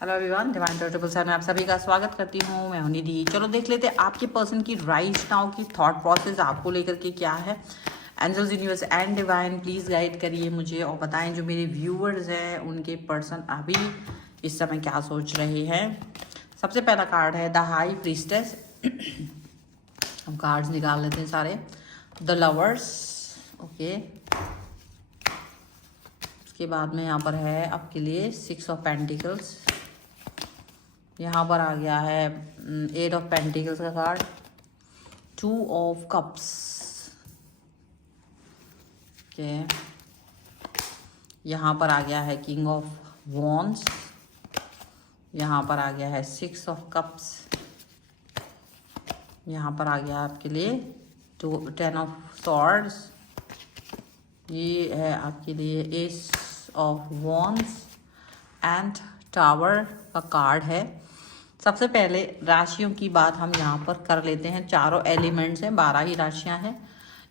Hello everyone, divine triple seven में आप सभी का स्वागत करती हूँ। मैं हूं निधि। चलो देख लेते हैं आपके पर्सन की राइट नाउ की थॉट प्रोसेस आपको लेकर के क्या है। Angels, universe and divine please guide करिए मुझे और बताएं जो मेरे व्यूअर्स हैं उनके पर्सन अभी इस समय क्या सोच रहे हैं। सबसे पहला कार्ड है द हाई प्रीस्टेस। हम कार्ड्स निकाल लेते हैं सारे। The lovers, okay. उसके बाद में यहाँ पर है आपके लिए 6 ऑफ पेंटिकल्स। यहाँ पर आ गया है 8 ऑफ पेंटिकल्स का कार्ड, 2 ऑफ कप्स, ओके। यहाँ पर आ गया है किंग ऑफ वॉन्ड्स। यहाँ पर आ गया है 6 ऑफ कप्स। यहाँ पर आ गया आपके लिए 10 ऑफ सॉर्ड्स। ये है आपके लिए S of wands and tower का कार्ड है। सबसे पहले राशियों की बात हम यहाँ पर कर लेते हैं। चारों एलिमेंट्स हैं, 12 ही राशियाँ हैं।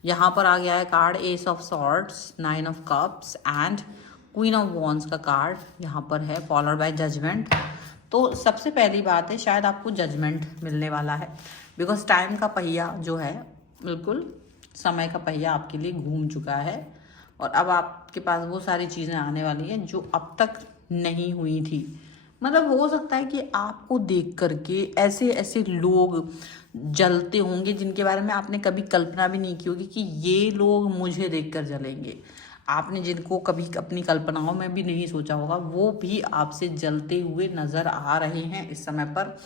यहाँ पर आ गया है card S of swords, 9 of cups and queen of wands का कार्ड यहाँ पर है, फॉलोड बाय जजमेंट। तो सबसे पहली बात है शायद आपको जजमेंट मिलने वाला है, बिकॉज टाइम का पहिया जो है, बिल्कुल समय का पहिया आपके लिए घूम चुका है और अब आपके पास वो सारी चीज़ें आने वाली हैं जो अब तक नहीं हुई थी। मतलब हो सकता है कि आपको देख करके ऐसे ऐसे लोग जलते होंगे जिनके बारे में आपने कभी कल्पना भी नहीं की होगी कि ये लोग मुझे देखकर जलेंगे। आपने जिनको कभी अपनी कल्पनाओं में भी नहीं सोचा होगा वो भी आपसे जलते हुए नज़र आ रहे हैं इस समय पर।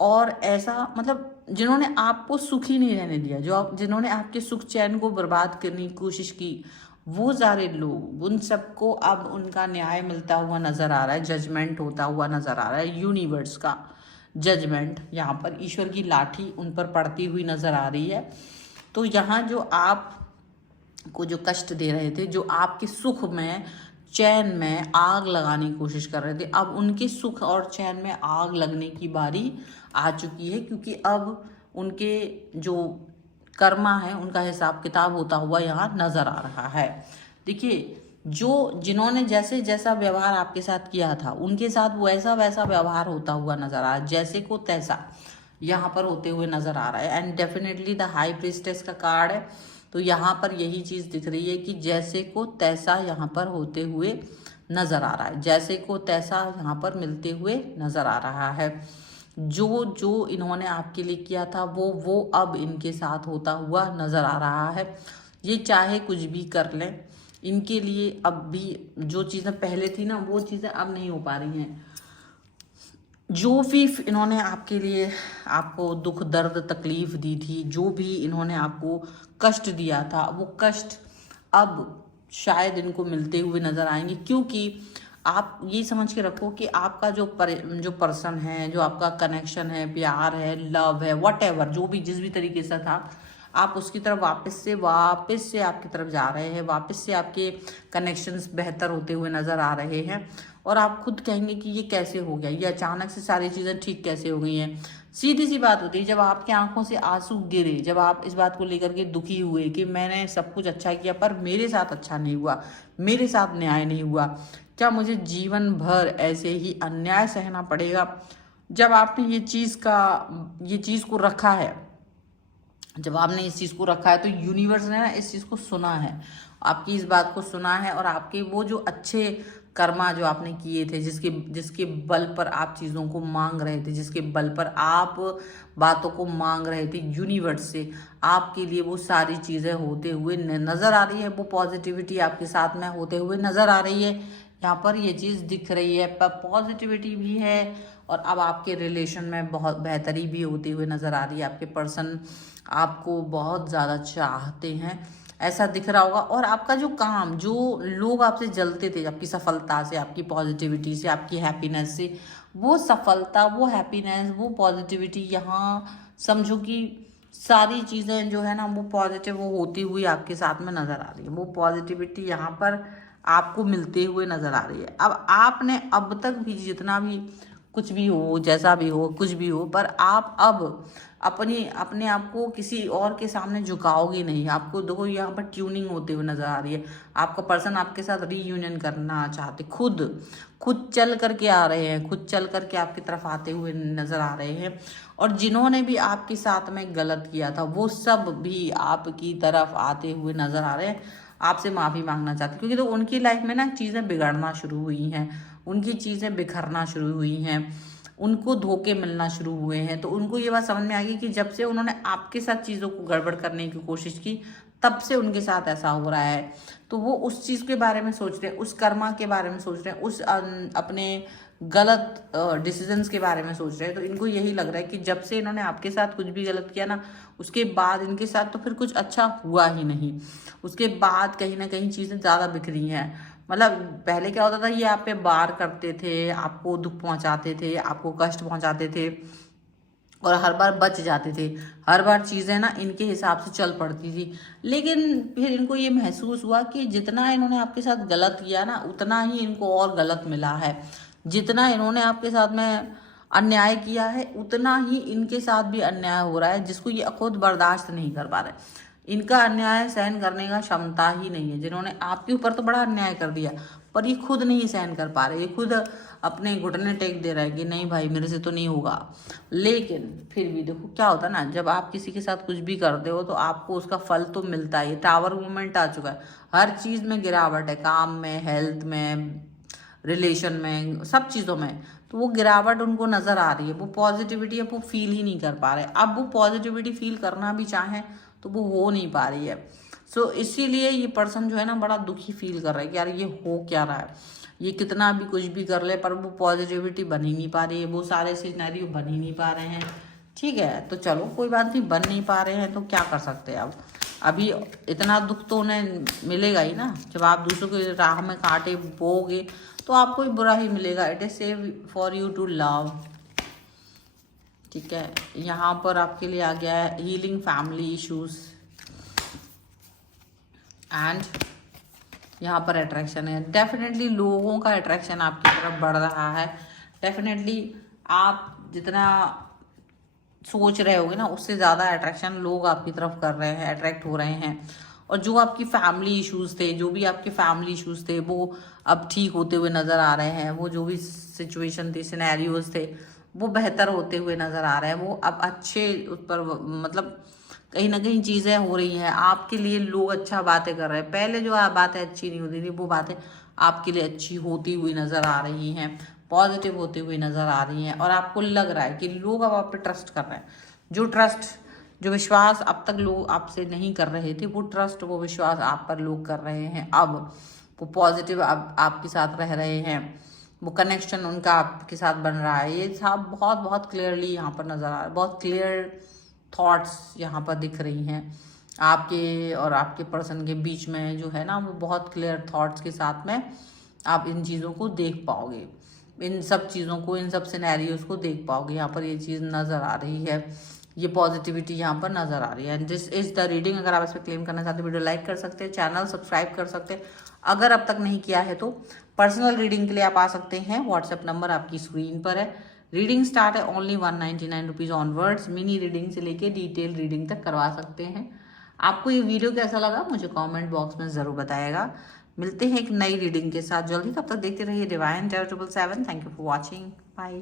और ऐसा मतलब जिन्होंने आपको सुखी नहीं रहने दिया, जिन्होंने आपके सुख चैन को बर्बाद करने की कोशिश की, वो सारे लोग, उन सबको अब उनका न्याय मिलता हुआ नज़र आ रहा है, जजमेंट होता हुआ नज़र आ रहा है। यूनिवर्स का जजमेंट, यहाँ पर ईश्वर की लाठी उन पर पड़ती हुई नज़र आ रही है। तो यहाँ जो आप को जो कष्ट दे रहे थे, जो आपके सुख में चैन में आग लगाने की कोशिश कर रहे थे, अब उनके सुख और चैन में आग लगने की बारी आ चुकी है, क्योंकि अब उनके जो कर्मा है उनका हिसाब किताब होता हुआ यहाँ नज़र आ रहा है। देखिए, जिन्होंने जैसे जैसा व्यवहार आपके साथ किया था उनके साथ वैसा वैसा व्यवहार होता हुआ नज़र आ रहा है, जैसे को तैसा यहाँ पर होते हुए नज़र आ रहा है। And definitely the high priestess का कार्ड है, तो यहाँ पर यही चीज़ दिख रही है कि जैसे को तैसा यहाँ पर होते हुए नज़र आ रहा है, जैसे को तैसा यहाँ पर मिलते हुए नज़र आ रहा है। जो जो इन्होंने आपके लिए किया था वो अब इनके साथ होता हुआ नज़र आ रहा है। ये चाहे कुछ भी कर लें, इनके लिए अब भी जो चीज़ें पहले थी ना वो चीज़ें अब नहीं हो पा रही हैं। जो भी इन्होंने आपके लिए आपको दुख दर्द तकलीफ दी थी, जो भी इन्होंने आपको कष्ट दिया था, वो कष्ट अब शायद इनको मिलते हुए नज़र आएंगे। क्योंकि आप ये समझ के रखो कि आपका जो पर्सन है, जो आपका कनेक्शन है, प्यार है, लव है, वट जो भी जिस भी तरीके से था, आप उसकी तरफ वापस से आपकी तरफ जा रहे हैं, वापस से आपके कनेक्शंस बेहतर होते हुए नज़र आ रहे हैं। और आप खुद कहेंगे कि ये कैसे हो गया, ये अचानक से सारी चीज़ें ठीक कैसे हो गई हैं। सीधी सी बात होती है, जब आपकी आंखों से आंसू गिरे, जब आप इस बात को लेकर के दुखी हुए कि मैंने सब कुछ अच्छा किया पर मेरे साथ अच्छा नहीं हुआ, मेरे साथ न्याय नहीं हुआ, क्या मुझे जीवन भर ऐसे ही अन्याय सहना पड़ेगा। जब आपने ये चीज़ को रखा है, जब आपने इस चीज़ को रखा है, तो यूनिवर्स ने ना इस चीज़ को सुना है, आपकी इस बात को सुना है। और आपके वो जो अच्छे कर्मा जो आपने किए थे, जिसके बल पर आप चीज़ों को मांग रहे थे, जिसके बल पर आप बातों को मांग रहे थे यूनिवर्स से, आपके लिए वो सारी चीज़ें होते हुए नज़र आ रही है। वो पॉजिटिविटी आपके साथ में होते हुए नज़र आ रही है। यहाँ पर ये चीज़ दिख रही है, पर पॉजिटिविटी भी है और अब आपके रिलेशन में बहुत बेहतरी भी होती हुई नज़र आ रही है। आपके पर्सन आपको बहुत ज़्यादा चाहते हैं, ऐसा दिख रहा होगा। और आपका जो काम, जो लोग आपसे जलते थे आपकी सफलता से, आपकी पॉजिटिविटी से, आपकी हैप्पीनेस से, वो सफलता, वो हैप्पीनेस, वो पॉजिटिविटी, यहाँ समझो कि सारी चीज़ें जो है ना वो पॉजिटिव वो होती हुई आपके साथ में नज़र आ रही है। वो पॉजिटिविटी यहाँ पर आपको मिलते हुए नज़र आ रही है। अब आपने अब तक भी जितना भी कुछ भी हो, जैसा भी हो, कुछ भी हो, पर आप अब अपने आप को किसी और के सामने झुकाओगे नहीं। आपको देखो यहाँ पर ट्यूनिंग होते हुए नजर आ रही है। आपका पर्सन आपके साथ रीयूनियन करना चाहते, खुद चल करके आ रहे हैं, खुद चल करके आपकी तरफ आते हुए नजर आ रहे हैं। और जिन्होंने भी आपके साथ में गलत किया था वो सब भी आपकी तरफ आते हुए नजर आ रहे हैं, आपसे माफ़ी मांगना चाहते हैं। क्योंकि तो उनकी लाइफ में ना चीज़ें बिगड़ना शुरू हुई हैं, उनकी चीज़ें बिखरना शुरू हुई हैं, उनको धोखे मिलना शुरू हुए हैं। तो उनको ये बात समझ में आ गई कि जब से उन्होंने आपके साथ चीज़ों को गड़बड़ करने की कोशिश की, तब से उनके साथ ऐसा हो रहा है। तो वो उस चीज़ के बारे में सोच रहे हैं, उस कर्मा के बारे में सोच रहे हैं, उस अपने गलत डिसीजंस के बारे में सोच रहे हैं। तो इनको यही लग रहा है कि जब से इन्होंने आपके साथ कुछ भी गलत किया ना, उसके बाद इनके साथ तो फिर कुछ अच्छा हुआ ही नहीं। उसके बाद कहीं ना कहीं चीज़ें ज़्यादा बिखरी हैं। मतलब पहले क्या होता था, ये आप पे वार करते थे, आपको दुख पहुंचाते थे, आपको कष्ट पहुंचाते थे, और हर बार बच जाते थे। हर बार चीज़ें ना इनके हिसाब से चल पड़ती थी। लेकिन फिर इनको ये महसूस हुआ कि जितना इन्होंने आपके साथ गलत किया ना, उतना ही इनको और गलत मिला है। जितना इन्होंने आपके साथ में अन्याय किया है, उतना ही इनके साथ भी अन्याय हो रहा है, जिसको ये खुद बर्दाश्त नहीं कर पा रहे। इनका अन्याय सहन करने का क्षमता ही नहीं है। जिन्होंने आपके ऊपर तो बड़ा अन्याय कर दिया, पर ये खुद नहीं सहन कर पा रहे। ये खुद अपने घुटने टेक दे रहा है कि नहीं भाई, मेरे से तो नहीं होगा। लेकिन फिर भी देखो क्या होता है ना, जब आप किसी के साथ कुछ भी करते हो तो आपको उसका फल तो मिलता है। टावर मूवमेंट आ चुका है, हर चीज़ में गिरावट है, काम में, हेल्थ में, रिलेशन में, सब चीज़ों में। तो वो गिरावट उनको नज़र आ रही है, वो पॉजिटिविटी अब वो फील ही नहीं कर पा रहे। अब वो पॉजिटिविटी फील करना भी चाहें तो वो हो नहीं पा रही है। सो इसीलिए ये पर्सन जो है ना बड़ा दुखी फील कर रहा है कि यार ये हो क्या रहा है। ये कितना भी कुछ भी कर ले, पर वो पॉजिटिविटी बन ही नहीं पा रही है, वो सारे सिनेरियो बन ही नहीं पा रहे हैं। ठीक है, तो चलो कोई बात नहीं, बन नहीं पा रहे हैं तो क्या कर सकते हैं अब। अभी इतना दुख तो उन्हें मिलेगा ही ना। जब आप दूसरों की राह में कांटे बोगे तो आपको ही बुरा ही मिलेगा। It is safe for you to love. ठीक है, यहाँ पर आपके लिए आ गया है हीलिंग फैमिली इश्यूज, एंड यहाँ पर अट्रैक्शन है। डेफिनेटली लोगों का अट्रैक्शन आपकी तरफ बढ़ रहा है। डेफिनेटली आप जितना सोच रहे होगे ना, उससे ज़्यादा अट्रैक्शन लोग आपकी तरफ कर रहे हैं, अट्रैक्ट हो रहे हैं। और जो आपकी फैमिली इश्यूज थे, जो भी आपके फैमिली इश्यूज थे, वो अब ठीक होते हुए नज़र आ रहे हैं। वो जो भी सिचुएशन थी, सिनेरियोज थे, वो बेहतर होते हुए नज़र आ रहे हैं। वो अब अच्छे उस पर, मतलब कहीं ना कहीं चीज़ें हो रही हैं आपके लिए। लोग अच्छा बातें कर रहे हैं। पहले जो बातें अच्छी नहीं होती थी, वो बातें आपके लिए अच्छी होती हुई नज़र आ रही हैं, पॉजिटिव होती हुई नज़र आ रही हैं। और आपको लग रहा है कि लोग अब आप पे ट्रस्ट कर रहे हैं। जो विश्वास अब तक लोग आपसे नहीं कर रहे थे, वो ट्रस्ट, वो विश्वास आप पर लोग कर रहे हैं। अब वो पॉजिटिव अब आपके साथ रह रहे हैं। वो कनेक्शन उनका आपके साथ बन रहा है। ये सब बहुत बहुत क्लियरली यहाँ पर नज़र आ रहा है। बहुत क्लियर थॉट्स यहाँ पर दिख रही हैं आपके और आपके पर्सन के बीच में। जो है ना, वो बहुत क्लियर थॉट्स के साथ में आप इन चीज़ों को देख पाओगे, इन सब चीज़ों को, इन सब सिनेरियोज को देख पाओगे। यहाँ पर ये चीज़ नज़र आ रही है, ये पॉजिटिविटी यहाँ पर नज़र आ रही है। And this is the reading. अगर आप इस पर क्लेम करना चाहते हैं, वीडियो लाइक कर सकते हैं, चैनल सब्सक्राइब कर सकते हैं। अगर अब तक नहीं किया है तो पर्सनल रीडिंग के लिए आप आ सकते हैं। व्हाट्सएप नंबर आपकी स्क्रीन पर है। रीडिंग स्टार्ट है only 199 rupees onwards. Mini reading से लेके डिटेल रीडिंग तक करवा सकते हैं। आपको ये वीडियो कैसा लगा मुझे कमेंट बॉक्स में ज़रूर बताइएगा। मिलते हैं एक नई रीडिंग के साथ जल्दी, तब तक देखते रहिए divine 0777। Thank you for watching, bye.